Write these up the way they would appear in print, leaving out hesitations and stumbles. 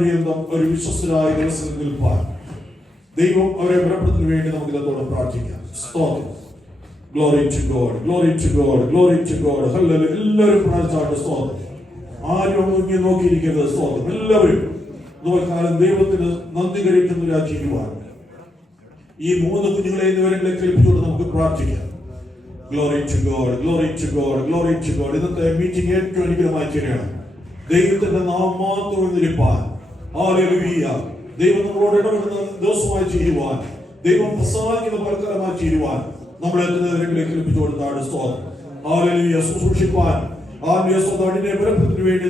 പര്യന്തം ഒരു വിശ്വസ്തരായ ദിവസത്തിൽ നിൽപ്പാൻ ദൈവം അവരെ ബലപ്പെടുത്തുന്നതിന് വേണ്ടി നമുക്ക് ഇതോടെ പ്രാർത്ഥിക്കാം. സ്തോത്രം. Glory to God, glory to God, glory to God. Hallelujah. എല്ലാവരും പ്രാർത്ഥിച്ചാട്ടെ. സ്തോത്രം. ആരും ഒന്നും നോക്കിയിരിക്കരുത്. സ്തോത്രം. എല്ലാവരും കാലം ദൈവത്തിന് നന്ദി കഴിക്കുന്നവരായിരിക്കുവാൻ ഈ 3 കുഞ്ഞുങ്ങളെ ഇന്നുവരെങ്കിലേക്ക് ഏൽപ്പിച്ചുകൊണ്ട് നമുക്ക് പ്രാർത്ഥിക്കാം. Glory to God, glory to God, glory to God. ഇന്നത്തെ മീറ്റിംഗ് ഏറ്റവും അനുഗ്രഹമായി ചേരുകയാണ്. ദൈവത്തിന്റെ നാമം മാത്രം ഇരിപ്പാൻ. ഹല്ലേലൂയ. ദൈവം നമ്മളോട് ഇടപെടുന്ന ദിവസമായി ചേരുവാൻ, ദൈവം പ്രസാദിക്കുന്ന പൽക്കാലമായി ചേരുവാൻ നമ്മളെ എത്തുന്നവരെങ്കിലേക്ക് ഏൽപ്പിച്ചുകൊടുത്താണ്. സ്തോത്രം. ഹല്ലേലൂയ. ശുശ്രൂഷിപ്പാൻ അതിനെ ബലപ്പെടുത്തുന്നതിന് വേണ്ടി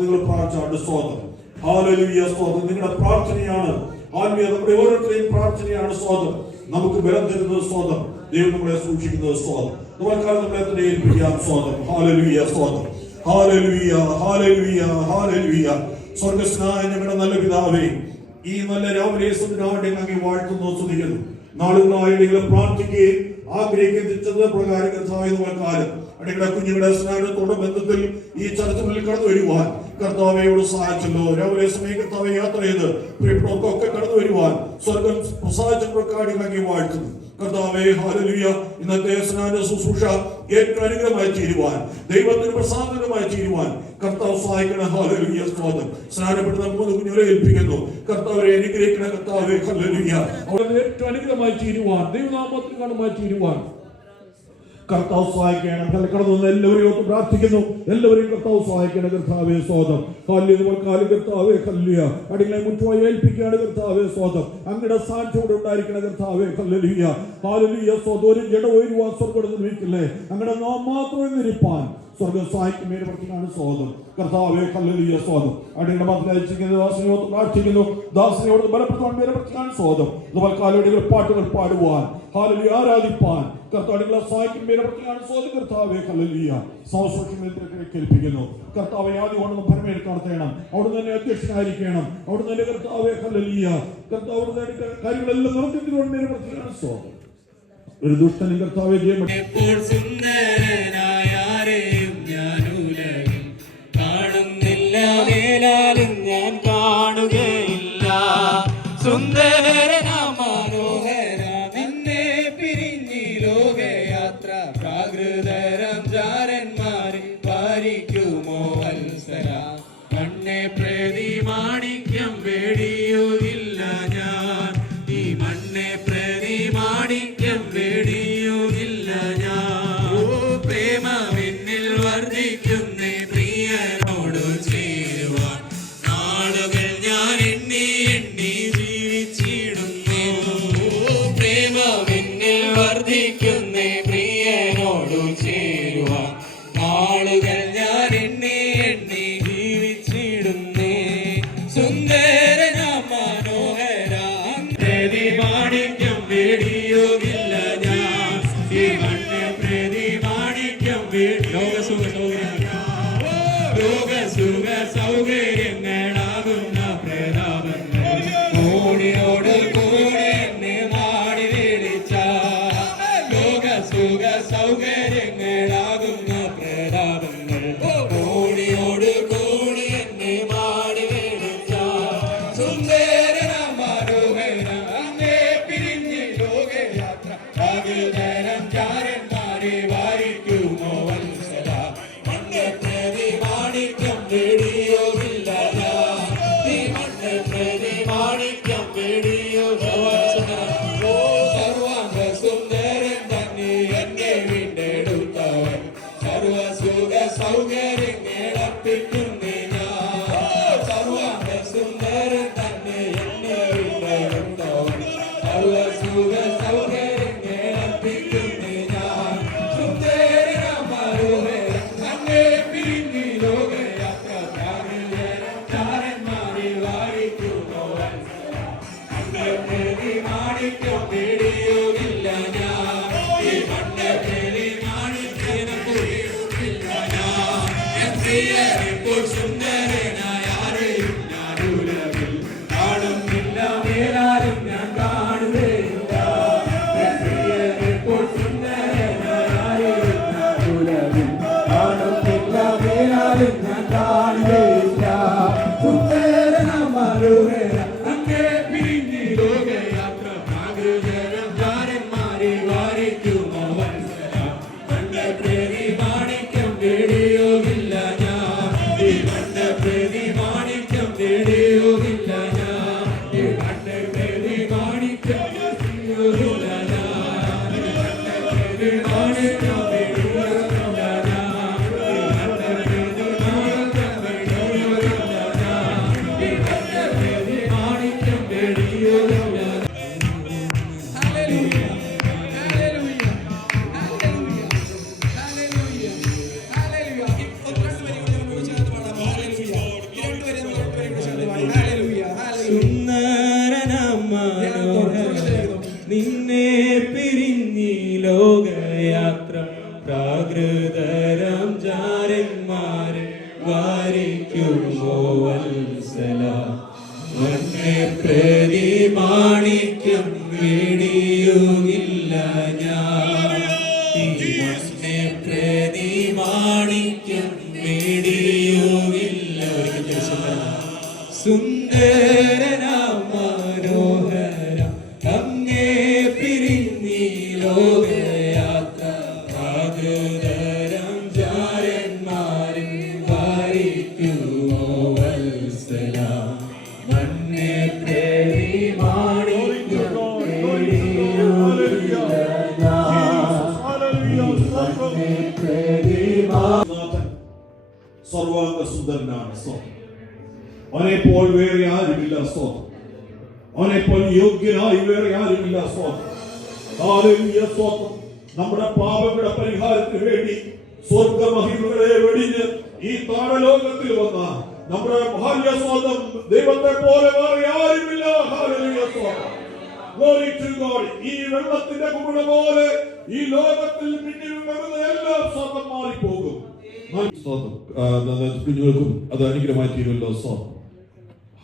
നിങ്ങൾ പ്രാർത്ഥിച്ചാണ്. സ്തോത്രം. ഹല്ലേലൂയ. സ്തോത്രം. നിങ്ങളുടെ പ്രാർത്ഥനയാണ് നമ്മുടെ ഓരോരുത്തരെയും പ്രാർത്ഥനയാണ്. സ്തോത്രം. നമുക്ക് ബലം തരുന്നത്. സ്തോത്രം. ദൈവം നമ്മളെ സൂക്ഷിക്കുന്നത്. സ്തോത്രം. നമ്മളെക്കാലം നമ്മളെ തന്നെ ഏൽപ്പിക്കാം. സ്തോത്രം. ഹല്ലേലൂയ. സ്തോത്രം. Hallelujah, hallelujah, hallelujah. സ്വർഗ്ഗസ്ഥനായ ഞങ്ങളുടെ നല്ല പിതാവേ, ഈ നല്ല രാവിലെ അങ്ങ് വാഴ്ത്തുന്നു, സ്തുതിക്കുന്നു. നാളുകളായി പ്രാർത്ഥിക്കുകയും ആഗ്രഹിക്കുന്ന പ്രകാരം കാലം അടിയുടെ കുഞ്ഞുങ്ങളുടെ സ്നാനത്തോടെ ബന്ധത്തിൽ ഈ ചരിത്രത്തിൽ കടന്നു വരുവാൻ കർത്താവയോട് സഹായിച്ചല്ലോ. രാവിലെ സമയം കർത്താവെ യാത്ര ചെയ്ത് പ്രിയപ്പെട്ടവർക്കൊക്കെ കടന്നു വരുവാൻ സ്വർഗം പ്രസാദിച്ച പ്രകാരങ്ങളാക്കി വാഴ്ത്തുന്നു. കർത്താവേ, ഹല്ലേലൂയ. ഇന്നത്തെ സ്നാന ശുശ്രൂഷ ഏറ്റവും അനുഗ്രഹമായി തീരുവാൻ, ദൈവത്തിന് പ്രസാദകരമായി തീരുവാൻ കർത്താവ് സഹായിക്കണം. ഹല്ലേലൂയ. സ്തോത്രം. സ്നാനപ്പെടുന്ന 3 കുഞ്ഞുങ്ങളെ ഏൽപ്പിക്കുന്നു. കർത്താവരെ അനുഗ്രഹിക്കണ കർത്താവേ. ഹല്ലേലൂയ. അവരെ ഏറ്റവും അനുഗ്രഹമായി തീരുവാൻ, ദൈവനാമത്തിൽ കാണുമായി തീരുവാൻ കർത്താവ് സഹായിക്കണം. കടന്നു എല്ലാവരെയും ഒത്ത് പ്രാർത്ഥിക്കുന്നു. എല്ലാവരെയും കർത്താവ് സഹായിക്കണം. കർത്താവേ സ്തോത്രം. കർത്താവേ ഹല്ലേലൂയ. അടികളെ മുറ്റുമായി ഏൽപ്പിക്കുകയാണ്. കർത്താവേ സ്തോത്രം. അങ്ങയുടെ സാന്നിധ്യം ഉണ്ടായിരിക്കണം. കർത്താവേ ഹല്ലേലൂയ. ഹല്ലേലൂയ. സ്തോത്രം. ഒരു ജഡ ഉയരുവാൻ സ്വർഗ്ഗം നിർമ്മിക്കില്ലേ. അങ്ങയുടെ നാം മാത്രം ഇരിപ്പാൻ സ്വർഗ്ഗം സഹായിക്കും. മേൽവർത്തിക്കാണ്. സ്തോത്രം. കർത്താവേ ഹല്ലേലൂയ. സ്തോത്രം. അടിയുടെ മക്കളയച്ചിരിക്കുന്ന ദാസനോട് പ്രാർത്ഥിക്കുന്നു. ദാസനയോട് ബലപ്പെടുത്താൻ മേൽവർത്തിക്കാണ്. സ്തോത്രം. കാലടികൾ പാട്ടുകൾ പാടുവാൻ, ഹല്ലേലൂയ, ആരാധിപ്പാൻ കർത്താവികളെ സഹായിക്കും. മേൽവർത്തിക്കാണ്. സ്തോത്രം. കർത്താവേ ഹല്ലേലൂയ. സൗസൂക്ഷ്മത്തിലേക്ക് ഏൽപ്പിക്കുന്നു. കർത്താവെ ആദ്യമാണ് ഭരമേൽ നടത്തണം. അവിടെ തന്നെ അധ്യക്ഷനായിരിക്കണം. അവിടെ തന്നെ കർത്താവേ ഹല്ലേലൂയ. കർത്താവ് കാര്യങ്ങളെല്ലാം നടത്തിയതിനോട് മേൽവർത്തിക്കാണ്. സ്തോത്രം. ഒരു ദുഷ്ടനും കർത്താവെ ജയം ഞാൻ കാണുകയില്ല. സുന്ദരന മനോഹര നിന്നെ പിരിഞ്ഞി ലോകയാത്ര പ്രാകൃതരം ചാരന്മാരെ പാരിക്കുമോ വത്സര. മണ്ണെ പ്രതി മാണിക്യം വേടിയുകില്ല ഞാൻ. ഈ മണ്ണെ പ്രതി മാണിക്യം വേടിയുകില്ല ഞാൻ. ഓ പ്രേമമെന്നിൽ വർദ്ധിക്കുന്നേ പ്രിയനോട് ചേരുവാൻ നാളുകൾ ഞാൻ എണ്ണി എണ്ണി ജീവിച്ചിടുന്നു. പ്രേമമെന്നിൽ വർദ്ധിക്കുന്നേ പ്രിയനോട് ചേരുവാൻ നാളുകൾ ഞാൻ എണ്ണി എണ്ണി ജീവിച്ചിടുന്നേ. സുന്ദരന മനോഹര പ്രതി മാണിക്യം വേടിയുകില്ല ഞാൻ. ഈ മണ്ണെ പ്രതി മാണിക്യം ലോകസുഖ സൗകര്യങ്ങളാകുന്ന പ്രതാപങ്ങൾ കൂടിയോട് കൂടെ എന്നെ മാടി വിളിച്ച ലോകസുഖ സൗകര്യങ്ങളാകുന്ന പ്രതാപങ്ങൾ കൂടിയോട് കൂടി എന്നെ മാടി വിളിച്ച സുന്ദരന മനോഹര അങ്ങേ പിരിഞ്ഞ് ലോകയാത്ര പകരം ചാരന്മാരെ വാരിക്കുമോ വത്സല. മണ്ണെ പ്രതി മാണിക്യം വേടിയോകില്ല ഞാൻ. ഈ മണ്ണെ പ്രതി മാണിക്യം വേടിയോകില്ല. ഓ സർവാംഗ സുന്ദരൻ തന്നെ എന്നെ വീണ്ടെടുത്തവൻ. സർവസുഖ സൗകര്യങ്ങളർപ്പിക്കുന്നേ ഞാൻ. സർവാംഗ സുന്ദരൻ തന്നെ എന്നെ വീണ്ടെടുത്തവൻ. സർവസുഖ സൗകര്യങ്ങളർപ്പിക്കുന്നു. പിരിഞ്ഞി ലോകയാത്ര പ്രാകൃതരാം ജാരന്മാരെ വാരിക്കുമോ വത്സല മണ്ണെ പ്രതി മാണിക്യം വേടിയുകില്ല ഞാൻ ഈ മണ്ണെ പ്രതി മാണിക്യം വേടിയുകില്ല സുന്ദരനാം മനോഹരം അങ്ങേ പിരിഞ്ഞി ലോകയാത്ര പ്രാകൃതരം ജാരന്മാരിൽ വാരിക്കുമോ വത്സല മണ്ണെ പ്രതി മാണിക്യം വേടിയുകില്ല സർവാംഗ സുന്ദരനാണ്. സ്തോത്രം. അവനെപ്പോൾ വേറെ ആരുമില്ല. സ്തോത്രം. അവനെപ്പോൾ യോഗ്യനായി വേറെ ആരുമില്ല. സ്തോത്രം. ഹല്ലേലൂയ. സ്തോത്രം. നമ്മുടെ പാപങ്ങളുടെ പരിഹാരത്തിന് വേണ്ടി സ്വർഗമഹിമകളെ വെടിഞ്ഞ് ഈ താഴലോകത്തിൽ വന്ന നമ്മുടെ ഭാഗ്യസ്വാദം ദൈവത്തെ പോലെ വേറെ ആരുമില്ല. ഹല്ലേലൂയ. സ്തോത്രം. Glory to God. ഈ വെള്ളത്തിന്റെ കുമിള പോലെ ഈ ലോകത്തിൽ പിന്നിൽ വരുന്ന എല്ലാം സ്വന്തം മാറിപ്പോകും. കുഞ്ഞുങ്ങൾക്കും അത് അനുഗ്രഹമായി തീരുമല്ലോ. സ്തോത്രം.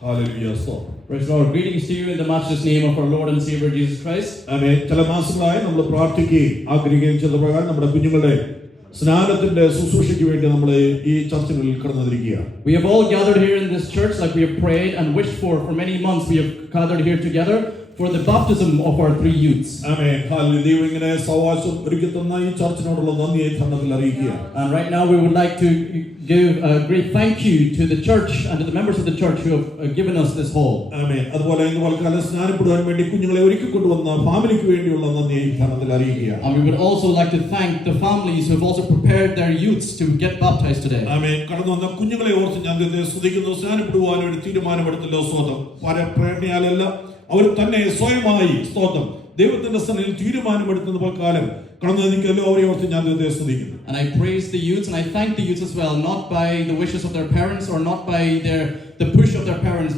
ഹല്ലേലൂയ. സ്തോത്രം. Praise God. Greetings to you in the matchless name of our Lord and Savior Jesus Christ. ആമേൻ. ചില മാസങ്ങളായി നമ്മൾ പ്രാർത്ഥിക്കുകയും ആഗ്രഹിക്കുകയും ചെയ്ത പ്രകാരം നമ്മുടെ കുഞ്ഞുങ്ങളുടെ സ്നാനത്തിന്റെ ശുശ്രൂഷയ്ക്ക് വേണ്ടി നമ്മൾ ഈ ചർച്ചകളിൽ കടന്നിരിക്കുകയാണ്. We have all gathered here in this church like we have prayed and wished for many months. We have gathered here together for the baptism of our 3 youths. Amen. Hallelujah. ദൈവം ഇങ്ങനെ സവാസം ഒരുക്കി തന്ന ഈ ചർച്ചിനോടുള്ള നന്ദിയെ ധന്യത്തിൽ അറിയിക്കുകയാണ്. And right now we would like to give a great thank you to the church and to the members of the church who have given us this hall. ആമേൻ. അതുപോലെ ഇന്ന് വൽക്കാലം സ്നാനപ്പെടുവാൻ വേണ്ടി കുഞ്ഞുങ്ങളെ ഒരുക്കി കൊണ്ടുവന്ന ഫാമിലിക്ക് വേണ്ടിയുള്ള നന്ദിയെ ധന്യത്തിൽ അറിയിക്കുകയാണ്. And we would also like to thank the families who have also prepared their youths to get baptized today. ആമേൻ. കടന്നു വന്ന കുഞ്ഞുങ്ങളെ ഓർത്ത് ഞാൻ ദൈവത്തെ സ്തുതിക്കുന്നു. സ്നാനപ്പെടുവാൻ വേണ്ടി തീരുമാനമെടുത്തല്ലോ. സ്തോത്രം. പരപ്രേരണയാലല്ല, അവർ തന്നെ സ്വയമായി സ്തോത്രം ദൈവത്തിന്റെ സന്നിധിയിൽ തീരുമാനമെടുക്കുന്ന കാലം കടന്നു നിൽക്കല്ലോ. അവരെ ഓർത്ത് ഞാൻ ദൈവത്തെ സ്തുതിക്കുന്നു. And I praise the youths and I thank the youths as well, not by the wishes of their parents or not by the push of their parents,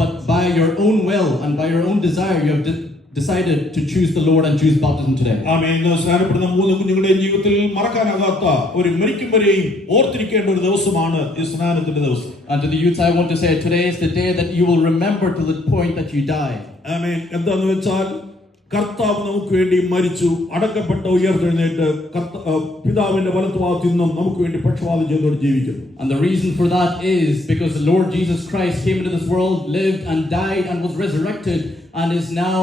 but by your own will and by your own desire you have decided to choose the Lord and choose baptism today. ആമേൻ. ഇന്ന് സ്നാനപ്പെടുന്ന 3 കുഞ്ഞുങ്ങളുടെയും ജീവിതത്തിൽ മറക്കാനാകാത്ത ഒരു മരിക്കും വരെയും ഓർത്തിരിക്കേണ്ട ഒരു ദിവസമാണ് ഈ സ്നാനത്തിന്റെ ദിവസം. And to the youths I want to say, today is the day that you will remember to the point that you die. ആമേൻ. എന്താന്ന് വെച്ചാൽ കർത്താവ് നമുക്ക് വേണ്ടി മരിച്ചു, അടക്കപ്പെട്ട, ഉയർത്തെഴുന്നേറ്റ് പിതാവിന്റെ വലത്തുഭാഗത്ത് നിന്നും നമുക്ക് വേണ്ടി പക്ഷപാതം ചെയ്തുകൊണ്ട് ജീവിക്കുന്നു. And the reason for that is because the Lord Jesus Christ came into this world, lived and died and was resurrected and is now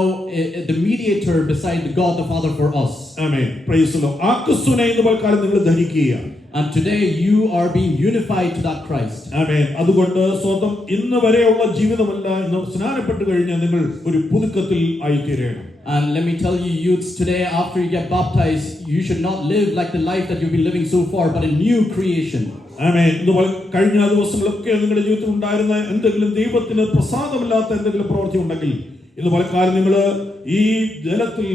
the mediator beside God the Father for us. Amen. Praise the Lord. ആ ക്രിസ്തുവിനെ ഇന്ന് പൽക്കാലം നിങ്ങൾ ധരിക്കുകയാണ്. And today you are being unified to that Christ. ആമേൻ. അതുകൊണ്ട് സ്വന്തം ഇന്ന് വരെയുള്ള ജീവിതമല്ല, ഇന്ന് സ്നാനപ്പെട്ട് കഴിഞ്ഞാൽ നിങ്ങൾ ഒരു പുതുക്കത്തിൽ ആയിത്തീരണം. And let me tell you, youths, today after you get baptized, you should not live like the life that you've been living so far, but a new creation. ആമേൻ. കഴിഞ്ഞ ദിവസങ്ങളൊക്കെ നിങ്ങളുടെ ജീവിതത്തിൽ ഉണ്ടായിരുന്ന എന്തെങ്കിലും ദൈവത്തിന് പ്രസാദമില്ലാത്ത എന്തെങ്കിലും പ്രവൃത്തി ഉണ്ടെങ്കിൽ ഇന്ന് പലക്കാലം നിങ്ങൾ ഈ ജലത്തിൽ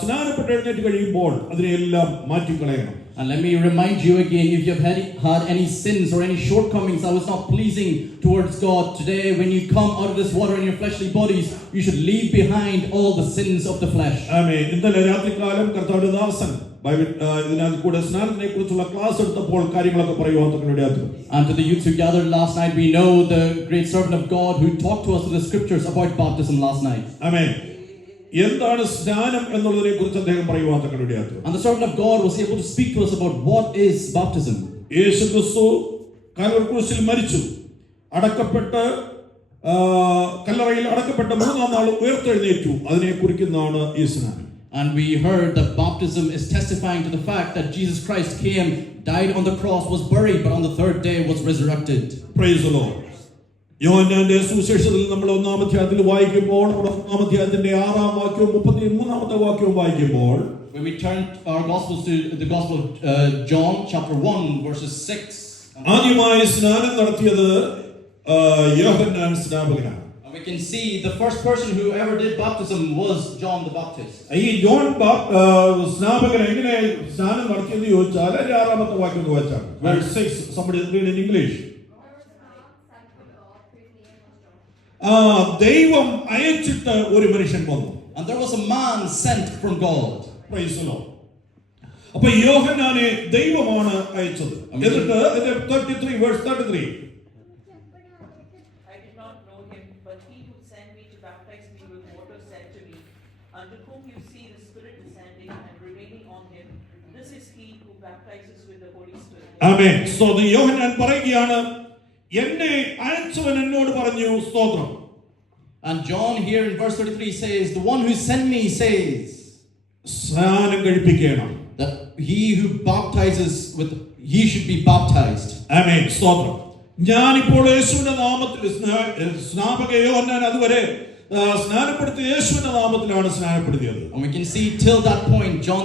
സ്നാനപ്പെട്ട് എഴുന്നേറ്റ് കഴിയുമ്പോൾ അതിനെല്ലാം മാറ്റിക്കളയണം. And let me remind you again, if you have had any sins or any shortcomings that was not pleasing towards God, today when you come out of this water in your fleshly bodies, you should leave behind all the sins of the flesh. ആമേൻ. ഇന്നലെ രാത്രികാലം കർത്താവിന്റെ ദാസൻ ഇതിനകത്ത് കൂടെ സ്നാനത്തിനെ കുറിച്ചുള്ള class എടുത്തപ്പോൾ കാര്യങ്ങളൊക്കെ പറയുവാൻ. And to the youths who gathered last night, we know the great servant of God who talked to us through the scriptures about baptism last night. ആമേൻ. എന്താണ് സ്നാനം എന്നുള്ളതിനെ കുറിച്ച് അദ്ദേഹം പറയുവാൻ. And the servant of God was able to speak to us about what is baptism. യേശു ക്രിസ്തു Calvary ക്രൂശിൽ മരിച്ചു, അടക്കപ്പെട്ട് കല്ലറയിൽ അടക്കപ്പെട്ട 3-ാം നാൾ ഉയർത്തെഴുന്നേറ്റു. അതിനെ കുറിക്കുന്നതാണ് ഈ സ്നാനം. And we heard that baptism is testifying to the fact that Jesus Christ came, died on the cross, was buried, but on the 3rd day was resurrected. Praise the Lord. യോഹന്നാന്റെ സുവിശേഷത്തിൽ നമ്മൾ 1-ാം അധ്യായത്തിൽ വായിക്കുമ്പോൾ 1-ാം അധ്യായത്തിന്റെ 6-ാം വാക്യവും 33-ാമത്തെ വാക്യവും വായിക്കുമ്പോൾ, when we turn our gospels to the gospel of John chapter 1 verses 6, ആദ്യമായി സ്നാനം നടത്തിയത് യോഹന്നാൻ സ്നാപകനാണ്. we can see the first person who ever did baptism was John the Baptist. ഈ ജോൺ സ്നാപകൻ എങ്ങനെ സ്നാനം നടത്തിയെന്ന് ചോദിച്ചാൽ 6-ാമത്തെ വാക്യം വായിച്ചാൽ, verse 6, somebody read in English. ദൈവം അയച്ചിട്ട് ഒരു മനുഷ്യൻ വന്നു. And there was a man sent from God. Praise the Lord. അപ്പൊ യോഹന്നാനെ ദൈവമാണ് അയച്ചത്. എന്നിട്ട് 33 verse 33. I did not know him, but he who sent me to baptize me with water said to me, unto whom you see the Spirit descending and remaining on him, this is he who baptizes with the Holy Spirit. ആമേൻ. സ്തോത്രം. യോഹന്നാൻ പറയുകയാണ്, എന്നെ അയച്ചവൻ എന്നോട് പറഞ്ഞു സ്തോത്രം. And John here in verse 33 says, the one who sent me says സ്നാനം കഴിപ്പിക്കണം. that he who baptizes with, he should be baptized. ആമേൻ. സ്തോത്രം. ഞാനിപ്പോൾ യേശുവിന്റെ നാമത്തിൽ സ്നാപക യോഹന്നാൻ അതുവരെ സ്നാനപ്പെടുത്തിയ യേശുവിന്റെ നാമത്തിലാണ് സ്നാനപ്പെടുത്തിയത്. And we can see till that point John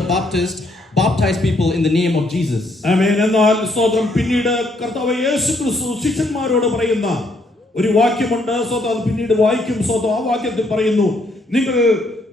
the Baptist baptized people in the name of Jesus. ആമേൻ. എന്നാൽ സ്തോത്രം പിന്നീട് കർത്താവ് യേശു ക്രിസ്തു ശിഷ്യന്മാരോട് പറയുന്ന ഒരു വാക്യമുണ്ട്. സ്തോത്രം അത് പിന്നീട് വായിക്കും. സ്തോത്രം ആ വാക്യത്തിൽ പറയുന്നു, നിങ്ങൾ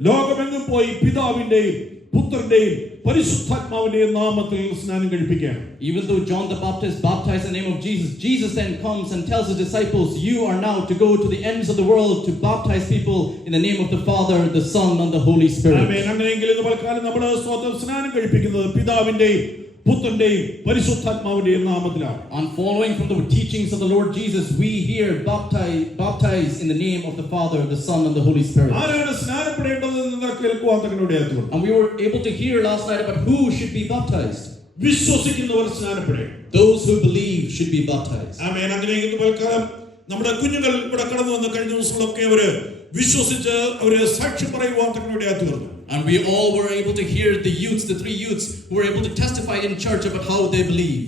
ലോകമെങ്ങും പോയി പിതാവിന്റെയും പുത്രന്റെയും പരിശുദ്ധാത്മാവിന്റെയും നാമത്തിൽ സ്നാനം കഴിപ്പിക്കണം. Even though John the Baptist baptized in the name of Jesus, Jesus then comes and tells his disciples, you are now to go to the ends of the world to baptize people in the name of the Father, the Son, and the Holy Spirit. ആമേൻ. അങ്ങനെയെങ്കിൽ ഇന്ന് പൽക്കാലം നമ്മൾ സ്തോത്രം സ്നാനം കഴിപ്പിക്കുന്നത് പിതാവിന്റെയും പുത്രന്റെയും പരിശുദ്ധാത്മാവിന്റെയും നാമത്തിലാണ്. And following from the teachings of the Lord Jesus, we here baptize in the name of the Father, the Son, and the Holy Spirit. ആരാണ് സ്നാനപ്പെടേണ്ടത് എന്ന് കേൾക്കുവാൻ തങ്ങളുടെ ആയത്തുണ്ട്. And we were able to hear last night about who should be baptized. വിശ്വസിക്കുന്നവർ സ്നാനപ്പെടേണം. Those who believe should be baptized. ആമേൻ. അങ്ങനെ ഇന്ന് പൽക്കാലം നമ്മുടെ കുഞ്ഞുങ്ങൾ ഇവിടെ കടന്നു വന്ന കഴിഞ്ഞ ദിവസങ്ങളൊക്കെ അവര് വിശ്വസിച്ച് അവര് സാക്ഷ്യം പറയുവാൻ തങ്ങളുടെ ആയത്തുണ്ട്. And we all were able to hear the youths, the 3 youths, who were able to testify in church about how they believe.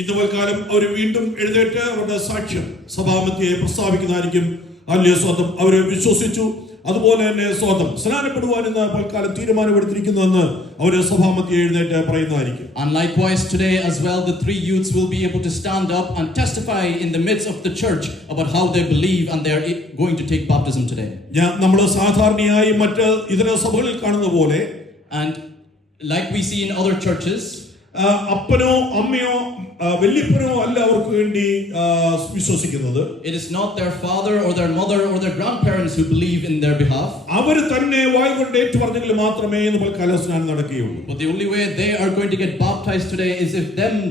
ഇന്ന് പൽക്കാലം അവർ വീണ്ടും എഴുന്നേറ്റ് അവരുടെ സാക്ഷ്യം സഭാമധ്യയെ പ്രസ്താവിക്കുന്നതായിരിക്കും. അല്ലേ സ്വന്തം അവര് വിശ്വസിച്ചു, അതുപോലെ തന്നെ സ്വന്തം സ്നാനപ്പെടുവാൻ ഇന്ന് പൽക്കാലം തീരുമാനമെടുത്തിരിക്കുന്നുവെന്ന് അവര് സഭാമധ്യയെ എഴുന്നേറ്റ് പറയുന്നതായിരിക്കും. And likewise today as well, the 3 youths will be able to stand up and testify in the midst of the church about how they believe, and they are going to take baptism today. നമ്മൾ സാധാരണയായി മറ്റ് ഇതര സഭകളിൽ കാണുന്ന പോലെ, And like we see in other churches, അപ്പനോ അമ്മയോ വല്യപ്പനോ അല്ല അവർക്ക് വേണ്ടി വിശ്വസിക്കുന്നത്. it is not their father or their mother or their grandparents who believe in their behalf. അവർ തന്നെ വായ് കൊണ്ട് ഏറ്റുപറഞ്ഞെങ്കിൽ മാത്രമേ നമ്മൾ കലസ്നാനം നടക്കുകയുള്ളൂ. But the only way they are going to get baptized today is if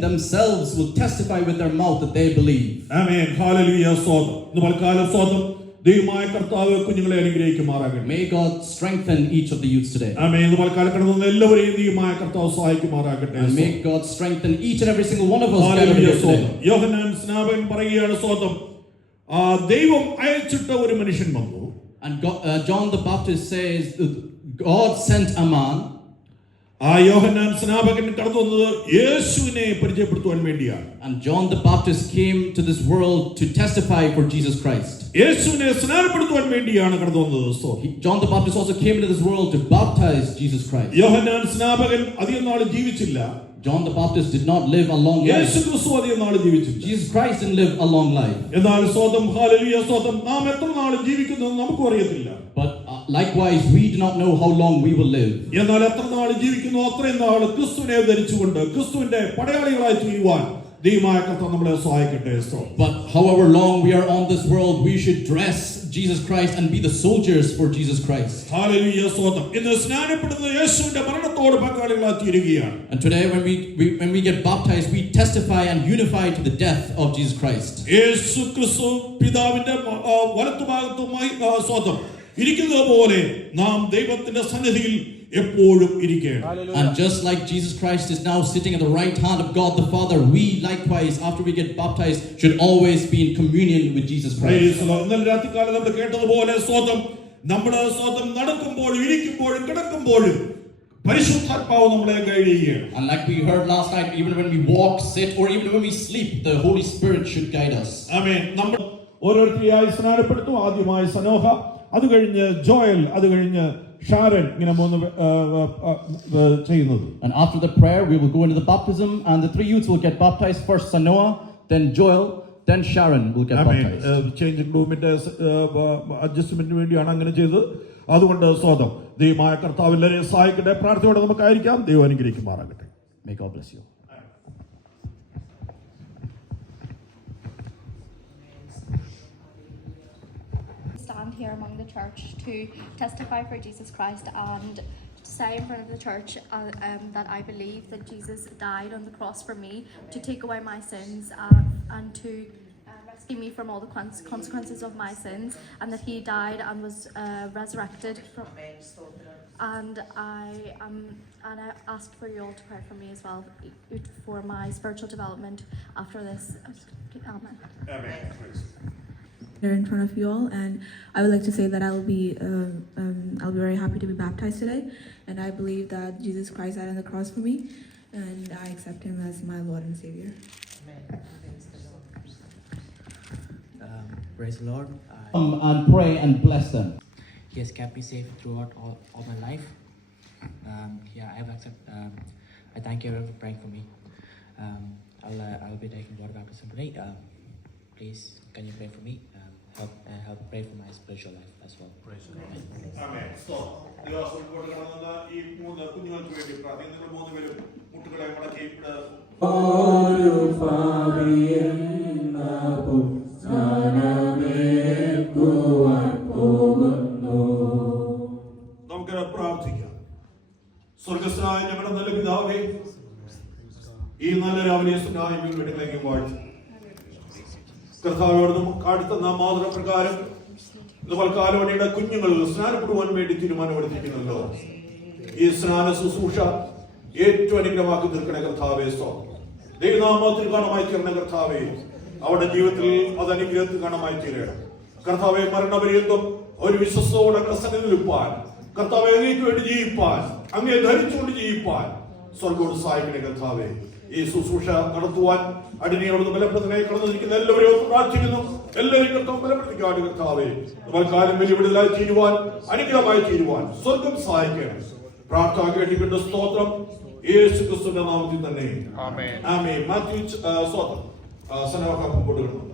themselves will testify with their mouth that they believe. Amen. Hallelujah. സ്തോത്രം. നമ്മൾ കലസ്തോത്രം ദൈവമായ കർത്താവ് കുഞ്ഞുങ്ങളെ അനുഗ്രഹിക്കുമാറാകട്ടെ. May God strengthen each of the youths today. ആമേൻ. നമ്മൾ കലക്കടന്ന എല്ലാവരെയും ദൈവമായ കർത്താവ് സഹായിക്കുമാറാകട്ടെ. And may God strengthen each and every single one of us gathered hallelujah. here today. യോഹന്നാൻ സ്നാപകൻ പറയുകയാണ് സ്തോത്രം, ദൈവം അയച്ചിട്ട ഒരു മനുഷ്യൻ വന്നു. And John the Baptist says God sent a man. ആ യോഹന്നാൻ സ്നാപകൻ കടന്നു വന്നത് യേശുവിനെ പരിചയപ്പെടുത്തുവാൻ വേണ്ടിയാണ്. And John the Baptist came to this world to testify for Jesus Christ. യേശുവിനെ സ്നാനപ്പെടുത്തുവാൻ വേണ്ടിയാണ് കടന്നു വന്നത്. John the Baptist also came into this world to baptize Jesus Christ. യോഹന്നാൻ സ്നാപകൻ അധികം നാൾ ജീവിച്ചില്ല. John the Baptist did not live a long life. യേശു ക്രിസ്തു അധികം നാൾ ജീവിച്ചില്ല. Jesus Christ didn't live a long life. എന്നാൽ സ്വതം ഹല്ലേലൂയ സ്വതം നാം എത്ര നാൾ ജീവിക്കുമെന്ന് നമുക്ക് അറിയത്തില്ല. But likewise we do not know how long we will live. എന്നാൽ എത്ര നാൾ ജീവിക്കുന്നു അത്രയും നാൾ ക്രിസ്തുവിനെ ധരിച്ചുകൊണ്ട് ക്രിസ്തുവിന്റെ പടയാളികളായി ചെയ്യുവാൻ ദൈവമായ കർത്താവ് നമ്മളെ സഹായിക്കട്ടെ. But however long we are on this world, we should dress Jesus Christ and be the soldiers for Jesus Christ. Hallelujah സ്വതം. ഇന്ന് സ്നാനപ്പെടുന്ന യേശുവിന്റെ മരണത്തോട് പങ്കാളികളായി തീരുകയാണ്. And today when we get baptized, we testify and unify to the death of Jesus Christ. യേശു ക്രിസ്തു പിതാവിന്റെ വലത്തുഭാഗത്തുമായി സ്വതം ഇരിക്കുന്നത് പോലെ നാം ദൈവത്തിന്റെ സന്നിധിയിൽ എപ്പോഴും ഇരിക്കണം. And just like Jesus Christ is now sitting at the right hand of God the Father, we likewise after we get baptized should always be in communion with Jesus Christ. ഇന്നലെ രാത്രികാലം നമ്മൾ കേട്ടതുപോലെ സ്വതം നമ്മുടെ സ്വതം നടക്കുമ്പോഴും ഇരിക്കുമ്പോഴും കിടക്കുമ്പോഴും പരിശുദ്ധാത്മാവ് നമ്മളെ ഗൈഡ് ചെയ്യണം. And like we heard last night, even when we walk, sit, or even when we sleep, the Holy Spirit should guide us. ആമേൻ. നമ്മൾ ഓരോരുത്തരെയായി സ്നാനപ്പെടുത്തും. ആദ്യമായി സനോഹ, അത് കഴിഞ്ഞ് ജോയൽ, അത് കഴിഞ്ഞ് ഷാരൻ, ഇങ്ങനെ മൂന്ന് ചെയ്യുന്നത്. And after the prayer we will go into the baptism, and the 3 youths will get baptized. First Sanoa, then Joel, then Sharon will get baptized. Changing റൂമിന്റെ അഡ്ജസ്റ്റ്മെന്റിന് വേണ്ടിയാണ് അങ്ങനെ ചെയ്തത്. അതുകൊണ്ട് സ്വതം ദൈവമായ കർത്താവ് എല്ലാവരെയും സഹായിക്കട്ടെ. പ്രാർത്ഥനയോടെ നമുക്കായിരിക്കാം. ദൈവം അനുഗ്രഹിക്കുമാറാകട്ടെ. May God bless you. Start stand here among the church to testify for Jesus Christ and to say in front of the church that I believe that Jesus died on the cross for me to take away my sins and to rescue me from all the consequences of my sins, and that he died and was resurrected from. And I ask for you all to pray for me as well for my spiritual development after this. Amen. Amen. Here in front of you all, and I would like to say that I'll be very happy to be baptized today, and I believe that Jesus Christ died on the cross for me, and I accept him as my Lord and Savior. Praise the Lord. Come and pray and bless them. He has kept me safe throughout all my life. I thank you everyone for praying for me. I'll be taking water baptism today. Please, can you pray for me? Help pray for my spiritual life as well. Amen. So, ദിവസം കൊടുക്കണമെന്ന ഈ 3 കുഞ്ഞുങ്ങൾക്ക് വേണ്ടി പ്രാർത്ഥന. നിങ്ങൾ 3 പേരും മുട്ടുകളെ മടക്കി നമുക്ക് പ്രാർത്ഥിക്കാം. സ്വർഗ്ഗസ്ഥനായ ഞങ്ങളുടെ നല്ല പിതാവേ, ഈ നല്ല രാവിലെ സുഖമായി വീട്ടിലേക്ക് വാഴ്ത്തി കർത്താവോട് അടുത്ത മാതൃപ്രകാരം കാലവണിയുടെ കുഞ്ഞുങ്ങൾ സ്നാനപ്പെടുവാൻ വേണ്ടി തീരുമാനമെടുത്തിരിക്കുന്നല്ലോ. ഈ സ്നാന ശുശ്രൂഷ ഏറ്റവും അനുഗ്രഹമാക്കി തീർക്കണേ കർത്താവേ. ദൈവനാമത്തിൽ കാണമായി തീരണ കർത്താവേ. അവരുടെ ജീവിതത്തിൽ അത് അനുഗ്രഹത്തിൽ കാണമായി തീരണം കർത്താവെ. മരണപര്യന്തം ഒരു വിശ്വസത്തോടെ സന്നിധിയിൽ നിൽപ്പാൻ കർത്താവെ, അങ്ങേക്ക് വേണ്ടി ജീവിപ്പാൻ, അങ്ങേ ധരിച്ചുകൊണ്ട് ജീവിപ്പാൻ സ്വർഗ്ഗോട് സഹായിക്കണേ കർത്താവെ. ഈ ശുശ്രൂഷ നടത്തുവാൻ അടിനെയോട് ബലപ്രദമായി കടന്നിരിക്കുന്ന എല്ലാവരെയും പ്രാർത്ഥിക്കുന്നു. എല്ലാവരും കർത്താവ് ബലപ്പെടുത്തിക്കാണ് കർത്താവെ. കാലം വലിയ വിടുതലായി തീരുവാൻ, അനുഗ്രഹമായി തീരുവാൻ സ്വർഗം സഹായിക്കണം. പ്രാർത്ഥന കേട്ടിക്കൊണ്ട് സ്തോത്രം യേശു ക്രിസ്തുവിന്റെ നാമത്തിൽ തന്നെ. ആമേൻ. മാത്യു സ്തോത്രം സനവാക്കം കൊടുക്കണം.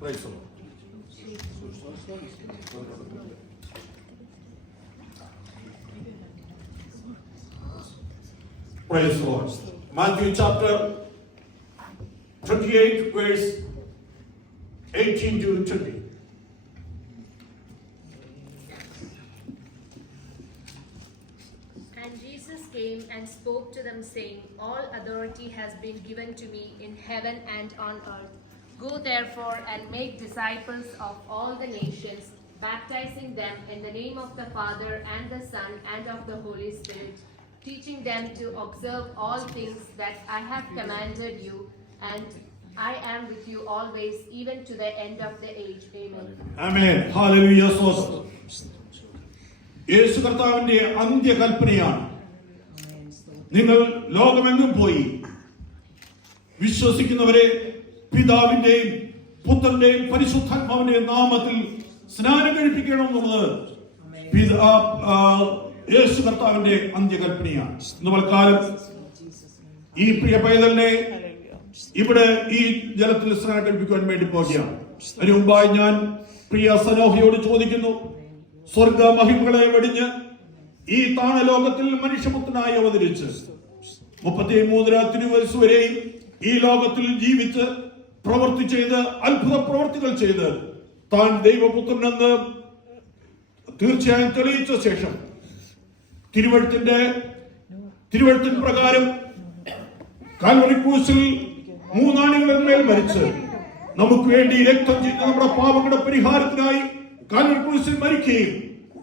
Praise the Lord. Praise the Lord. Matthew chapter 28 verse 18 to 20. And Jesus came and spoke to them, saying, All authority has been given to me in heaven and on earth. Go therefore and make disciples of all the nations, baptizing them in the name of the Father and the Son and of the Holy Spirit, teaching them to observe all things that I have commanded you, and I am with you always, even to the end of the age. Amen. Amen. Hallelujah. യേശു കർത്താവിന്റെ അന്ത്യകൽപ്പനയാണ്. നിങ്ങൾ ലോകമെങ്ങും പോയി വിശ്വസിക്കുന്നവരെ പിതാവിന്റെയും പുത്രന്റെയും പരിശുദ്ധാത്മാവിന്റെയും നാമത്തിൽ സ്നാനം കഴിപ്പിക്കണമെന്നുള്ളത് യേശു കർത്താവിന്റെ അന്ത്യകൽപ്പനയാണ്. ഇന്ന് കാലം ഈ പ്രിയ പൈതലിനെ ഇവിടെ ഈ ജലത്തിൽ സ്നാനം കഴിപ്പിക്കുവാൻ വേണ്ടി പോകുകയാണ്. അതിനു മുമ്പായി ഞാൻ പ്രിയ സനോഹയോട് ചോദിക്കുന്നു, സ്വർഗ മഹിമകളെ വെടിഞ്ഞ് ഈ താണലോകത്തിൽ മനുഷ്യപുത്രനായി അവതരിച്ച് 33 വയസ്സ് വരെയും ഈ ലോകത്തിൽ ജീവിച്ച് പ്രവൃത്തി ചെയ്ത് അത്ഭുത പ്രവർത്തികൾ ചെയ്ത് താൻ ദൈവപുത്രനെന്ന് തീർച്ചയായും തെളിയിച്ച ശേഷം തിരുവെഴുത്തിൻ പ്രകാരം കാൽവരി ക്രൂശിൽ 3 ആണികളിന്മേൽ മരിച്ച് നമുക്ക് വേണ്ടി രക്തം ചെയ്ത് നമ്മുടെ പാപങ്ങളുടെ പരിഹാരത്തിനായി കാൽവരി ക്രൂശിൽ മരിക്കുകയും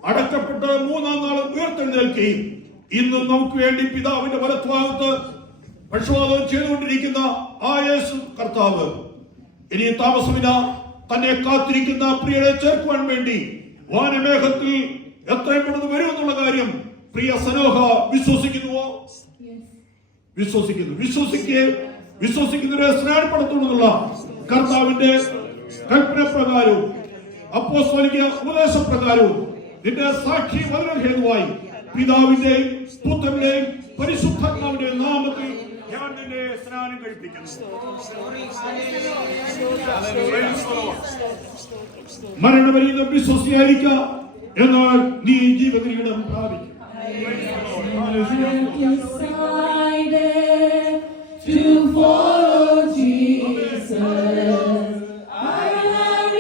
അടക്കപ്പെട്ട് 3-ാം നാൾ ഉയർത്തെഴുന്നേൽക്കുകയും ഇന്നും നമുക്ക് വേണ്ടി പിതാവിന്റെ വലത്തുഭാഗത്ത് പക്ഷപാതം ചെയ്തുകൊണ്ടിരിക്കുന്ന ആ യേശു കർത്താവ് ഇനി താമസമില്ല തന്നെ കാത്തിരിക്കുന്ന പ്രിയരെ ചേർക്കുവാൻ വേണ്ടി വാനമേഘത്തിൽ എത്രയും പെട്ടെന്ന് വരുമെന്നുള്ള കാര്യം പ്രിയ സനോഹ വിശ്വസിക്കുന്നുവോ? വിശ്വസിക്കുന്നവരെ സ്നാനപ്പെടുത്തുന്നുള്ള കർത്താവിന്റെ കൽപ്പന പ്രകാരവും അപ്പോസ്തലിക ഉപദേശപ്രകാരവും നിന്റെ സാക്ഷി വചനഹേതുവായി പിതാവിന്റെയും പുത്രന്റെയും പരിശുദ്ധാത്മാവിന്റെയും നാമത്തിൽ ഞാൻ നിന്നെ സ്നാനം കഴിപ്പിക്കുന്നു. മരണപര്യന്തം വിശ്വസിയായിരിക്ക, എന്നാൽ നീ ജീവകിരീടം പ്രാപിക്കും. To follow Jesus, I have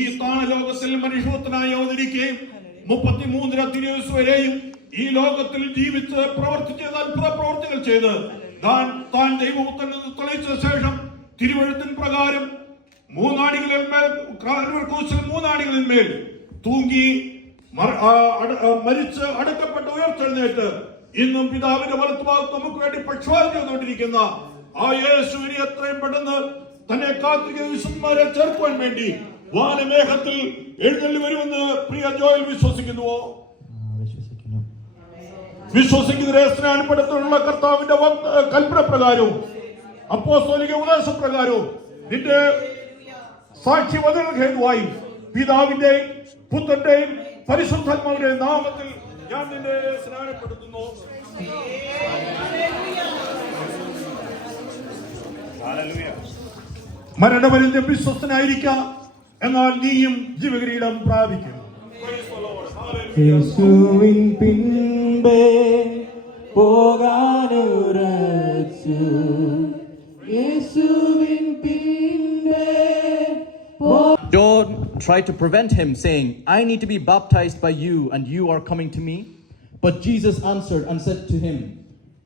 ഈ താണലോകത്തിൽ മനുഷ്യത്വനായി അവതരിക്കുകയും 33 തിരുവയസ്സ് വരെയും ഈ ലോകത്തിൽ ജീവിച്ച് പ്രവർത്തിച്ച് അത്ഭുത പ്രവർത്തികൾ ചെയ്ത് താൻ ദൈവപുത്രൻ തെളിയിച്ച ശേഷം തിരുവഴുത്തിൻ പ്രകാരം മൂന്നാടികളിന്മേൽ തൂങ്ങി മരിച്ച് അടക്കപ്പെട്ട് ഉയർത്തെഴുന്നേറ്റ് ഇന്നും പിതാവിന്റെ വലത്തുഭാഗത്ത് നമുക്ക് വേണ്ടി പക്ഷപാതം ചെയ്തുകൊണ്ടിരിക്കുന്ന ആ യേശുവിനെ എത്രയും പെട്ടെന്ന് തന്നെ കാത്തിരിക്കുന്ന വിശുദ്ധന്മാരെ ചേർക്കുവാൻ വേണ്ടി വാനമേഘത്തിൽ എഴുന്നള്ളി വരുമെന്ന് പ്രിയ ജോയൽ വിശ്വസിക്കുന്നുവോ? വിശ്വസിക്കുന്നവരെ സ്നാനപ്പെടുത്തുള്ള കർത്താവിന്റെ കൽപ്പന പ്രകാരവും അപ്പോസ്തലിക ഉപദേശപ്രകാരവും നിന്റെ സാക്ഷി വചന ഹേതുവായി പിതാവിന്റെയും പുത്രന്റെയും പരിശുദ്ധാത്മാവിന്റെയും നാമത്തിൽ ഞാൻ നിന്നെ സ്നാനപ്പെടുത്തുന്നു. മരണപര്യന്തം വിശ്വസ്തനായിരിക്കാം, എന്നാൽ നീയും ജീവകിരീടം പ്രാപിക്കും. യേശുവിൻ പിൻപേ പോകാനുരച്ചു, യേശുവിൻ പിൻപേ. Don't try to prevent him, saying, I need to be baptized by you, and you are coming to me. But Jesus answered and said to him,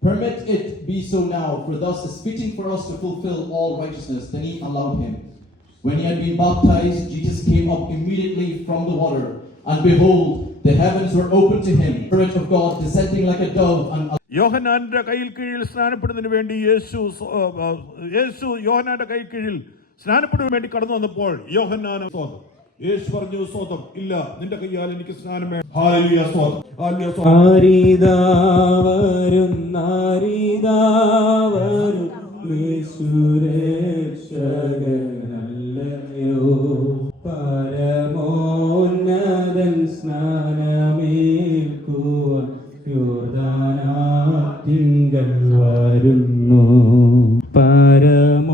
Permit it be so now, for thus is fitting for us to fulfill all righteousness. Then he allowed him. When he had been baptized, Jesus came up immediately from the water, and behold, the heavens were opened to him, the Spirit of God descending like a dove. And യോഹന്നാന്റെ കയ്യിൽ കീഴിൽ സ്നാനപ്പെടുന്നതിന് വേണ്ടി യേശു യോഹന്നാന്റെ കയ്യിൽ കീഴിൽ സ്നാനപ്പെടുവാൻ വേണ്ടി കടന്നു വന്നപ്പോൾ യോഹന്നാൻ യേശു പറഞ്ഞു, സ്തോത്രം ഇല്ല, നിന്റെ കയ്യാൽ എനിക്ക് സ്നാനം വേണം. ഹല്ലേലൂയ, സ്തോത്രം. യേശുരക്ഷകനല്ലയോ പരമോന്നതൻ സ്നാനമേൽക്കുവാൻ യോർദാനാറ്റിങ്കൽ വരുന്നു. പരമോന്നതൻ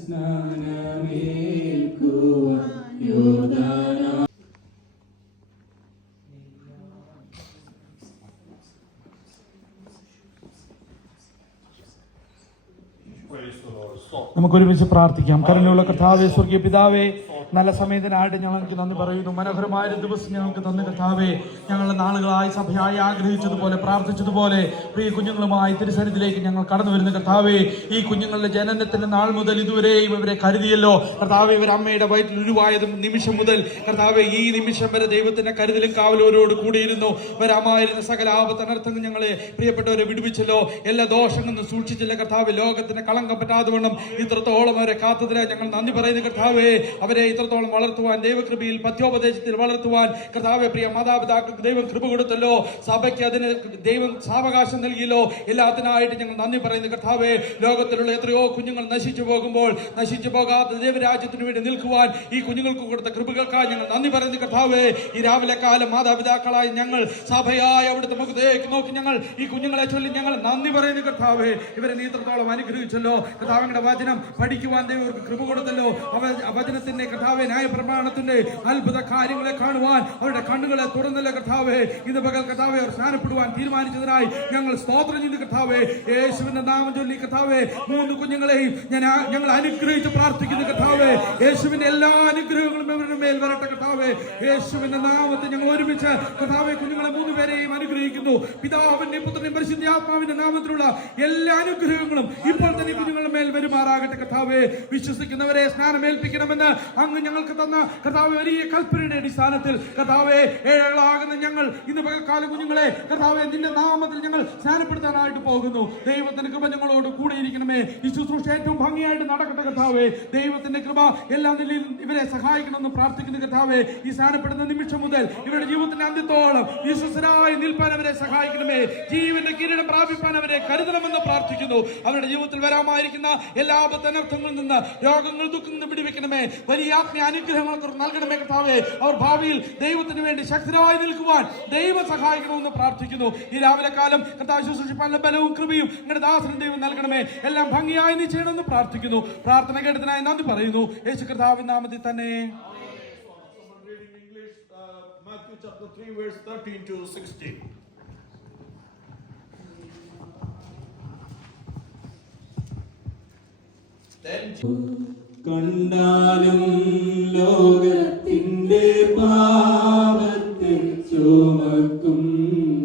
സ്നാനമേൽക്കുവാൻ യോർദാനാ. നമുക്കൊരുമിച്ച് പ്രാർത്ഥിക്കാം. കരുണയുള്ള കർത്താവേ, സ്വർഗീയ പിതാവേ, നല്ല സമയത്തിനായിട്ട് ഞങ്ങൾക്ക് നന്ദി പറയുന്നു. മനോഹരമായ ദിവസം ഞങ്ങൾക്ക് തന്ന കർത്താവേ, ഞങ്ങളുടെ നാളുകളായി സഭയായി ആഗ്രഹിച്ചതുപോലെ പ്രാർത്ഥിച്ചതുപോലെ പ്രിയ കുഞ്ഞുങ്ങളുമായി തിരുസന്നിധിയിലേക്ക് ഞങ്ങൾ കടന്നു വരുന്ന കർത്താവേ, ഈ കുഞ്ഞുങ്ങളുടെ ജനനത്തിന്റെ നാൾ മുതൽ ഇതുവരെയും ഇവരെ കരുതിയല്ലോ കർത്താവേ. ഇവർ അമ്മയുടെ വയറ്റിൽ ഉരുവായതും നിമിഷം മുതൽ കർത്താവേ ഈ നിമിഷം വരെ ദൈവത്തിന്റെ കരുതലും കാവലോരോട് കൂടിയിരുന്നു. വരാമായിരുന്ന സകല ആപത്തനർത്ഥങ്ങൾ ഞങ്ങളെ പ്രിയപ്പെട്ടവരെ വിടുവിച്ചല്ലോ. എല്ലാ ദോഷങ്ങളും സൂക്ഷിച്ചില്ല കർത്താവേ. ലോകത്തിന് കളങ്കം പറ്റാതെ വണ്ണം ഇത്രത്തോളം അവരെ കാത്തതിനെ ഞങ്ങൾ നന്ദി പറയുന്നു കർത്താവേ. അവരെ ഇത്രത്തോളം വളർത്തുവാൻ ദൈവകൃപയിൽ പഥ്യോപദേശത്തിൽ വളർത്തുവാൻ കർത്താവേ പ്രിയ മാതാപിതാക്കൾക്ക് ദൈവം കൃപ കൊടുത്തല്ലോ. സഭയ്ക്ക് അതിന് ദൈവം സാവകാശം നൽകിയല്ലോ. എല്ലാത്തിനായിട്ട് ഞങ്ങൾ നന്ദി പറയുന്നു കർത്താവേ. ലോകത്തിലുള്ള എത്രയോ കുഞ്ഞുങ്ങൾ നശിച്ചു പോകുമ്പോൾ നശിച്ചു പോകാത്ത ദൈവരാജ്യത്തിന് വേണ്ടി നിൽക്കുവാൻ ഈ കുഞ്ഞുങ്ങൾക്ക് കൊടുത്ത കൃപകൾക്കായി ഞങ്ങൾ നന്ദി പറയുന്നു കർത്താവേ. ഈ രാവിലെ കാലം മാതാപിതാക്കളായി ഞങ്ങൾ സഭയായി അവിടുത്തെ മുഖത്തേക്ക് നോക്കി ഞങ്ങൾ ഈ കുഞ്ഞുങ്ങളെ ചൊല്ലി ഞങ്ങൾ നന്ദി പറയുന്നു കർത്താവേ. ഇവരെ നീ ഇത്രത്തോളം അനുഗ്രഹിച്ചല്ലോ കർത്താവിന്റെ വചനം പഠിക്കുവാൻ ദൈവർക്ക് കൃപ കൊടുത്തല്ലോ. വചനത്തിന്റെ കർത്താവെ ന്യായ പ്രമാണത്തിന്റെ അത്ഭുത കാര്യങ്ങളെ കാണുവാൻ അവരുടെ കണ്ണുകളെ തുറന്നല്ലോ കർത്താവെ. ഇന്ന് പകൽ കർത്താവെ അവർ സ്നാനപ്പെടുവാൻ തീരുമാനിച്ചതിനായി ഞങ്ങൾ സ്തോത്രം ചെയ്തു കർത്താവെ. യേശുവിന്റെ നാമം ചൊല്ലി കർത്താവെ 3 കുഞ്ഞുങ്ങളെയും ഞങ്ങൾ അനുഗ്രഹിച്ച് പ്രാർത്ഥിക്കുന്നു കർത്താവെ. യേശുവിന്റെ എല്ലാ അനുഗ്രഹങ്ങളും അവരുടെ മേൽ വരട്ടെ കർത്താവെ. യേശുവിന്റെ നാമത്തിൽ ഞങ്ങൾ ഒരുമിച്ച് കർത്താവെ കുഞ്ഞുങ്ങളെ 3 പേരെയും അനുഗ്രഹിക്കുന്നു. പിതാവിന്റെയും പുത്രന്റെയും പരിശുദ്ധാത്മാവിന്റെ നാമത്തിലുള്ള എല്ലാ അനുഗ്രഹങ്ങളും ഇപ്പോൾ തന്നെ കുഞ്ഞുങ്ങളുടെ മേൽ വരുമാറാകട്ടെ കർത്താവെ. വിശ്വസിക്കുന്നവരെ സ്നാനമേൽപ്പിക്കണമെന്ന് അങ്ങ് ഞങ്ങൾക്ക് തന്ന കർത്താവെ വലിയ കൽപ്പനയുടെ അടിസ്ഥാനത്തിൽ കർത്താവെ ഏഴാകുന്ന ഞങ്ങൾ ഇന്ന് പകൽക്കാല കുഞ്ഞുങ്ങളെ കർത്താവെ നിന്റെ നാമത്തിൽ ഞങ്ങൾ സ്നാനപ്പെടുത്താനായിട്ട് പോകുന്നു. ദൈവത്തിന്റെ കൃപ ഞങ്ങളോട് കൂടെ ഇരിക്കണമേ. ഈ ശുശ്രൂഷ ഏറ്റവും ഭംഗിയായിട്ട് നടക്കട്ടെ കർത്താവെ. ദൈവത്തിന്റെ കൃപ എല്ലാ നിലയിലും ഇവരെ സഹായിക്കണമെന്ന് പ്രാർത്ഥിക്കുന്നു കർത്താവെ. ഈ സ്നാനപ്പെടുന്ന നിമിഷം മുതൽ ഇവരുടെ ജീവിതത്തിന്റെ അന്ത്യത്തോളം വിശ്വസരായി നിൽപ്പാൻ അവരെ സഹായിക്കണമേ. ജീവന്റെ കിരീടം പ്രാപിപ്പാൻ അവരെ കരുതണമെന്ന് പ്രാർത്ഥിക്കുന്നു. അവരുടെ ജീവിതത്തിൽ വരാമായിരിക്കുന്ന എല്ലാ ആപത്തനർത്ഥങ്ങളിൽ നിന്ന് രോഗങ്ങൾ ദുഃഖങ്ങൾ വിടുവിക്കണമേ. വലിയ ആത്മീയ അനുഗ്രഹങ്ങൾ നൽകണമേ കർത്താവേ. അവർ ഭാവിയിൽ ദൈവത്തിന് വേണ്ടി ശക്തരായി നിൽക്കുവാൻ ദൈവം സഹായിക്കണമെന്ന് പ്രാർത്ഥിക്കുന്നു. ഈ രാവിലെ കാലം കർത്താവ് ശുശ്രൂഷിപ്പാനുള്ള ബലവും കൃപയും നിങ്ങളുടെ ദാസനും ദൈവം നൽകണമേ. എല്ലാം ഭംഗിയായി നീ ചെയ്യണമെന്ന് പ്രാർത്ഥിക്കുന്നു. പ്രാർത്ഥന കേട്ടതിനായി നന്ദി പറയുന്നു യേശു കർത്താവിന്റെ നാമത്തിൽ തന്നെ. Matthew chapter 3 verse 13 to 16. കണ്ടാലും ലോകത്തിൻ്റെ പാപത്തെ ചുമക്കും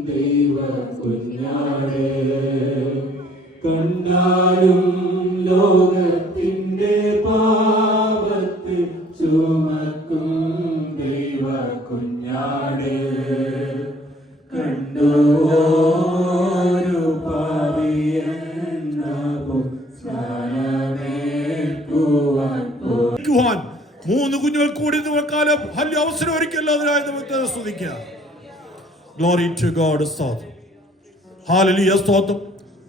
ദൈവ കുഞ്ഞാട്. കണ്ടാലും ലോകത്തിൻ്റെ പാപത്തെ ചുമക്കും ദൈവ കുഞ്ഞാട്. കണ്ടു ഒരു പാപിയെന്നപ്പോൾ സ്നാനമേൽക്കുവാൻ ക്കുവാൻ 3 കുഞ്ഞുങ്ങൾ കൂടി കാലം വലിയ അവസരം ഒരുക്കല്ലാതിനായി നമുക്ക് സ്തുതിക്കാം. Glory to God. സ്തോത്രം. ഹല്ലേലൂയ. സ്തോത്രം.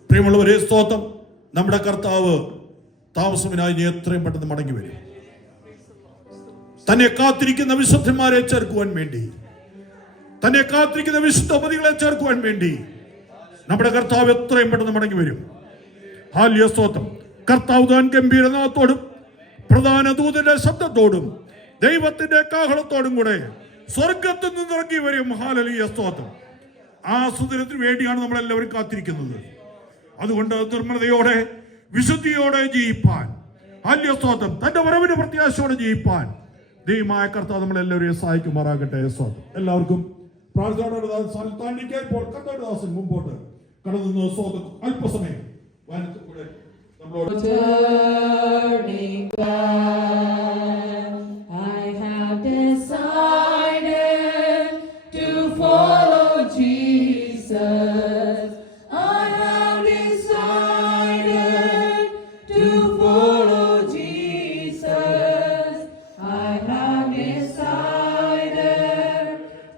പ്രിയമുള്ളവരെ, സ്തോത്രം. നമ്മുടെ കർത്താവ് താമസമിനായി ഇനി എത്രയും പെട്ടെന്ന് മടങ്ങി വരും. തന്നെ കാത്തിരിക്കുന്ന വിശുദ്ധന്മാരെ ചേർക്കുവാൻ വേണ്ടി, തന്നെ കാത്തിരിക്കുന്ന വിശുദ്ധപതികളെ ചേർക്കുവാൻ വേണ്ടി നമ്മുടെ കർത്താവ് എത്രയും പെട്ടെന്ന് മടങ്ങി വരും. ഹല്ലേലൂയ. സ്തോത്രം. കർത്താവ് താൻ ഗംഭീരനാഥത്തോടും പ്രധാന ദൂതന്റെ ശബ്ദത്തോടും ദൈവത്തിന്റെ കാഹളത്തോടും കൂടെ സ്വർഗത്തിൽ നിന്ന് ഇറങ്ങി വരും. ഹല്ലേലൂയ. സ്തോത്രം. ആ സുദിനത്തിന് വേണ്ടിയാണ് നമ്മളെല്ലാവരും കാത്തിരിക്കുന്നത്. അതുകൊണ്ട് നിർമ്മലതയോടെ വിശുദ്ധിയോടെ ജീവിപ്പാൻ, ഹല്ലേലൂയ. സ്തോത്രം. തന്റെ വരവിന്റെ പ്രത്യാശയോടെ ജീവിപ്പാൻ ദൈവമായ കർത്താവ് നമ്മളെല്ലാവരെയും സഹായിക്കുമാറാകട്ടെ. സ്തോത്രം. എല്ലാവർക്കും പ്രാർത്ഥനയോടെ താണ്ടിക്കപ്പോൾ കർത്താവിന്റെ മുമ്പോട്ട് കടന്നു. സ്തോത്രം. അല്പസമയം കൂടെ നമ്മളോട് Turning back, I have decided to follow Jesus. I have decided to follow Jesus. I have decided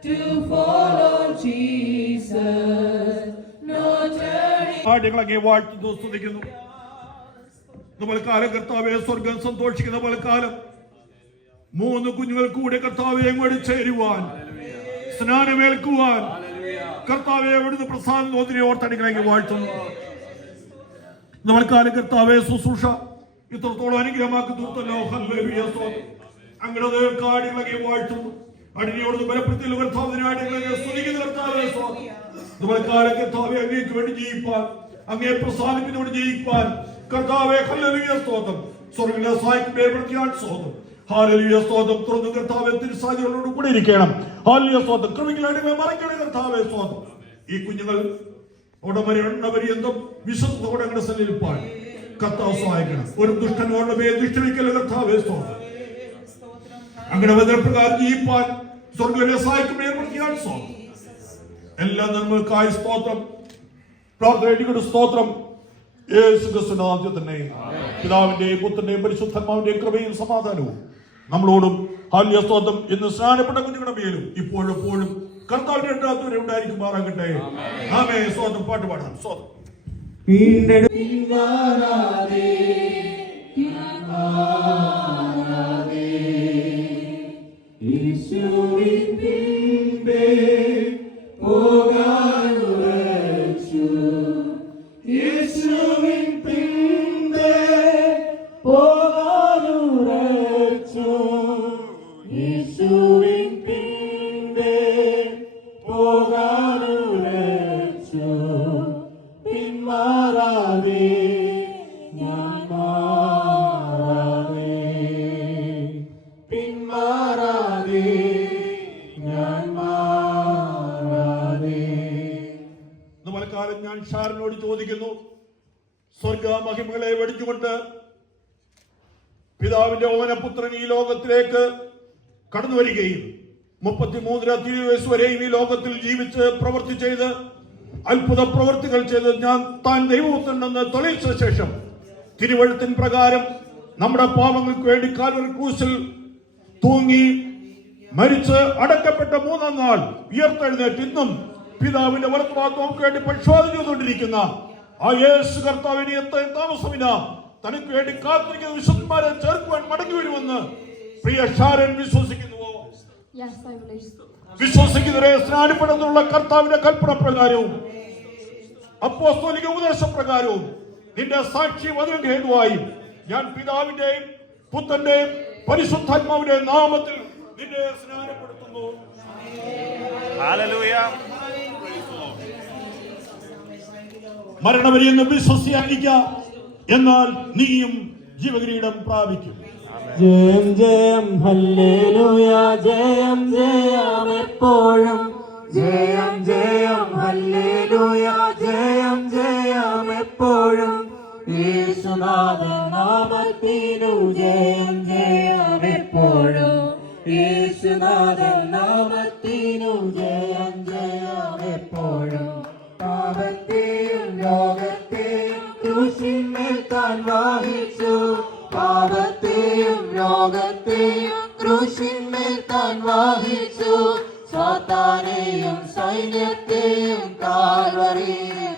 to follow Jesus. No turning. ആടുകളെ വാഴ്ത്തുന്നു, സ്തുതിക്കുന്നു. നമ്മൾ കാലം കർത്താവെ സ്വർഗം സന്തോഷിക്കുന്ന പോലെ കാലം 3 കുഞ്ഞുങ്ങൾ കൂടെ കർത്താവെ അങ്ങോട്ട് ചേരുവാൻ, സ്നാനമേൽക്കുവാൻ കർത്താവെ അവിടുന്ന് പ്രസാദം തോതിനെ ഓർത്തടികളെ വാഴ്ത്തുന്നു. നമ്മൾ കാലം കർത്താവെ ശുശ്രൂഷ ഇത്രത്തോളം അനുഗ്രഹമാക്കി തീർത്തല്ലോ. ഹല്ലേലൂയ. അങ്ങനെ കാടുകളെ വാഴ്ത്തുന്നു. അടിയോട് ബലപ്പെടുത്തിയ കർത്താവിനെ ആടുകളെ സ്തുതിക്കുന്ന കർത്താവെ നമ്മൾ കാലം കർത്താവെ അങ്ങേക്ക് വേണ്ടി ജീവിപ്പാൻ, അങ്ങേ പ്രസാദിപ്പിനോട് ജീവിപ്പാൻ കർത്താവേ ഹല്ലേലൂയ. സ്തോത്രം. സ്വർഗ്ഗത്തിലെ സഹായിക്കുമേ പ്രതിയാൻ സ്തോത്രം. ഹല്ലേലൂയ. സ്തോത്രം. തുറന്നു കർത്താവേ തിരുസാന്നിധ്യത്തോട് കൂടി ഇരിക്കണം. ഹല്ലേലൂയ. സ്തോത്രം. കൃപകളെ മറയ്ക്കണേ കർത്താവേ. സ്തോത്രം. ഈ കുഞ്ഞുങ്ങൾ എണ്ണപര്യന്തം വിശ്വസത്തോടെ അങ്ങനെ സന്നിധിപ്പാൻ കർത്താവ് സഹായിക്കണം. ഒരു ദുഷ്ടനോട് ദുഷ്ടവിക്കൽ കർത്താവേ. സ്തോത്രം. അങ്ങനെ വചനപ്രകാരം ജീവിപ്പാൻ സ്വർഗ്ഗത്തിലെ സഹായിക്കുമേ പ്രതിയാൻ സ്തോത്രം. എല്ലാ നന്മകൾക്കായി സ്തോത്രം. പ്രാർത്ഥന സ്തോത്രം. യേശുക്രിസ്തുവിന്റെ നാമത്തിൽ തന്നെ പിതാവിന്റെയും പുത്രന്റെയും പരിശുദ്ധാത്മാവിന്റെയും കൃപയും സമാധാനവും നമ്മളോടും ഹല്ലേലൂയ. സ്തോത്രം. ഇന്ന് സ്നാനപ്പെട്ട കുഞ്ഞുങ്ങളുടെ മേലും ഇപ്പോഴും എപ്പോഴും കർത്താവിന്റെ അടുത്തുവരെ ഉണ്ടായിരിക്കുമാറാകട്ടെ. ആമേൻ. സ്തോത്രം. പാട്ട് പാടാം. സ്തോത്രം. ഞാൻ ഷാരനോട് ചോദിക്കുന്നു, സ്വർഗ മഹിമകളെ വെടിച്ചുകൊണ്ട് പിതാവിന്റെ ഓമനപുത്രൻ ഈ ലോകത്തിലേക്ക് കടന്നു വരികയും 33 വയസ്സ് വരെയും ഈ ലോകത്തിൽ ജീവിച്ച് പ്രവൃത്തി ചെയ്ത് അത്ഭുത പ്രവൃത്തികൾ ചെയ്ത് ഞാൻ താൻ ദൈവപുത്രനെന്ന് തെളിയിച്ച ശേഷം തിരുവഴുത്തിൻ പ്രകാരം നമ്മുടെ പാപങ്ങൾക്ക് വേണ്ടി കാൽവരി ക്രൂശിൽ തൂങ്ങി മരിച്ച് അടക്കപ്പെട്ട 3-ാം നാൾ ഉയർത്തെഴുന്നേറ്റ് ഇന്നും പിതാവിന്റെ വലത്തുഭാഗത്ത് വേണ്ടി പരിശോധന ചെയ്തുകൊണ്ടിരിക്കുന്ന ആ യേശു കർത്താവിനെ എത്രയും താമസമില്ല തനിക്ക് വേണ്ടി കാത്തിരിക്കുന്ന വിശുദ്ധന്മാരെ ചേർക്കുവാൻ മടങ്ങി വരുമെന്ന് പ്രിയ ഷാരൻ വിശ്വസിക്കുന്നുവോ? വിശ്വസിക്കുന്നവരെ സ്നാനപ്പെടുന്നുള്ള കർത്താവിന്റെ കൽപ്പന പ്രകാരവും അപ്പോസ്തലിക ഉപദേശപ്രകാരവും നിന്റെ സാക്ഷി വചനം ഹേതുവായി ഞാൻ പിതാവിന്റെയും പുത്രന്റെയും പരിശുദ്ധാത്മാവിന്റെ നാമത്തിൽ നിന്നെ സ്നാനപ്പെടുത്തുന്നു. ഹല്ലേലൂയ. മരണവരെയെന്ന് വിശ്വസിയായിരിക്ക, എന്നാൽ നീയും ജീവകിരീടം പ്രാപിക്കും. ജയം ജയം ഹല്ലേലൂയ ജയം ജയം എപ്പോഴും ജയം ജയം ഹല്ലേലൂയ ജയം ജയം എപ്പോഴും യേശുനാഥൻ നാമത്തിനു ജയം ജയം എപ്പോഴും യേശുനാഥൻ നാമത്തിനു ജയം ജയം എപ്പോഴും പാപത്തെയും ലോകത്തെയും ക്രൂശിന്മേൽ താൻ വഹിച്ചു പാപത്തെയും ലോകത്തെയും ക്രൂശിന്മേൽ താൻ വഹിച്ചു സാത്താനെയും സൈന്യത്തെയും കാൽവരിയിൽ